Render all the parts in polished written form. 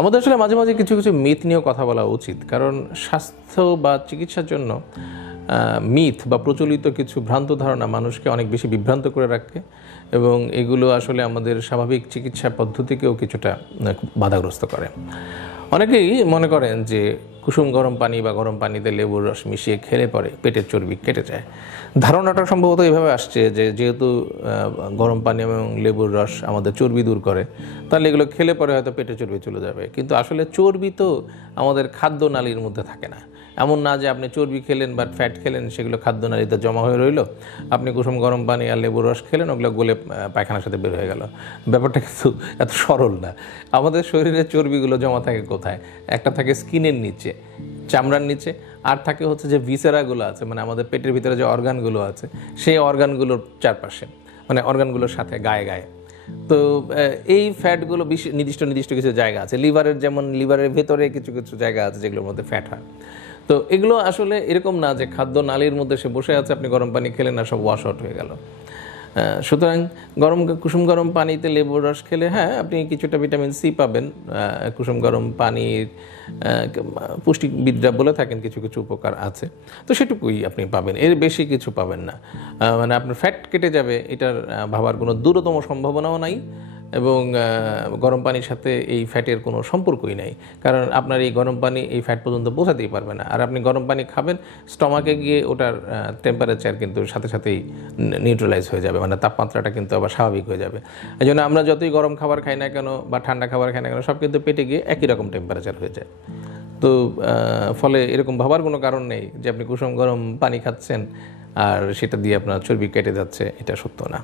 আমাদের আসলে মাঝে মাঝে কিছু কিছু মিথ নিয়েও কথা বলা উচিত, কারণ স্বাস্থ্য বা চিকিৎসার জন্য মিথ বা প্রচলিত কিছু ভ্রান্ত ধারণা মানুষকে অনেক বেশি বিভ্রান্ত করে রাখে এবং এগুলো আসলে আমাদের স্বাভাবিক চিকিৎসা পদ্ধতিকেও কিছুটা বাধাগ্রস্ত করে। অনেকেই মনে করেন যে কুসুম গরম পানি বা গরম পানিতে লেবুর রস মিশিয়ে খেলে পরে পেটের চর্বি কেটে যায়। ধারণাটা সম্ভবত এভাবে আসছে যে যেহেতু গরম পানি এবং লেবুর রস আমাদের চর্বি দূর করে, তাহলে এগুলো খেলে পরে হয়তো পেটে চর্বি চলে যাবে। কিন্তু আসলে চর্বি তো আমাদের খাদ্যনালীর মধ্যে থাকে না। এমন না যে আপনি চর্বি খেলেন বা ফ্যাট খেলেন, সেগুলো খাদ্যনালীতে জমা হয়ে রইল, আপনি কুসুম গরম পানি আর লেবুর রস খেলেন, ওগুলো গলে পায়খানার সাথে বের হয়ে গেল। ব্যাপারটা কিন্তু এত সরল না। আমাদের শরীরের চর্বিগুলো জমা থাকে কোথায়? একটা থাকে স্কিনের নিচে, চামড়ার নিচে, আর থাকে হচ্ছে যে ভিসেরাগুলো আছে, মানে আমাদের পেটের ভিতরে যে অর্গানগুলো আছে সেই অর্গানগুলোর চারপাশে, মানে অর্গানগুলোর সাথে গায়ে গায়ে। তো এই ফ্যাটগুলো নির্দিষ্ট নির্দিষ্ট কিছু জায়গা আছে। লিভারের যেমন লিভারের ভেতরে কিছু কিছু জায়গা আছে যেগুলোর মধ্যে ফ্যাট হয়। তো এগুলো আসলে এরকম না যে খাদ্য নালীর মধ্যে সে বসে আছে, আপনি গরম পানি খেলেন আর সব ওয়াশ আউট হয়ে গেল। সুতরাং কুসুম গরম পানিতে লেবুর রস খেলে হ্যাঁ আপনি কিছুটা ভিটামিন সি পাবেন। কুসুম গরম পানির পুষ্টিবিদরা বলে থাকেন কিছু কিছু উপকার আছে, তো সেটুকুই আপনি পাবেন, এর বেশি কিছু পাবেন না। মানে আপনার ফ্যাট কেটে যাবে এটার ভাবার কোনো দূরতম সম্ভাবনাও নাই, এবং গরম পানির সাথে এই ফ্যাটের কোনো সম্পর্কই নেই, কারণ আপনার এই গরম পানি এই ফ্যাট পর্যন্ত পৌঁছাতেই পারবে না। আর আপনি গরম পানি খাবেন, স্টমাকে গিয়ে ওটার টেম্পারেচার কিন্তু সাথে সাথেই নিউট্রালাইজ হয়ে যাবে, মানে তাপমাত্রাটা কিন্তু আবার স্বাভাবিক হয়ে যাবে। এই জন্য আমরা যতই গরম খাবার খাই না কেন বা ঠান্ডা খাবার খাই না কেন, সব কিন্তু পেটে গিয়ে একই রকম টেম্পারেচার হয়ে যায়। তো ফলে এরকম ভাবার কোনো কারণ নেই যে আপনি কুসুম গরম পানি খাচ্ছেন আর সেটা দিয়ে আপনার চর্বি কেটে যাচ্ছে, এটা সত্য না।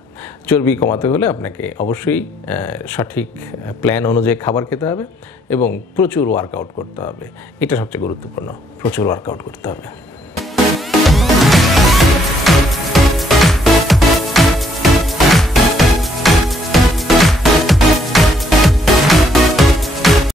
চর্বি কমাতে হলে আপনাকে অবশ্যই সঠিক প্ল্যান অনুযায়ী খাবার খেতে হবে এবং প্রচুর ওয়ার্কআউট করতে হবে। এটা সবচেয়ে গুরুত্বপূর্ণ, প্রচুর ওয়ার্কআউট করতে হবে।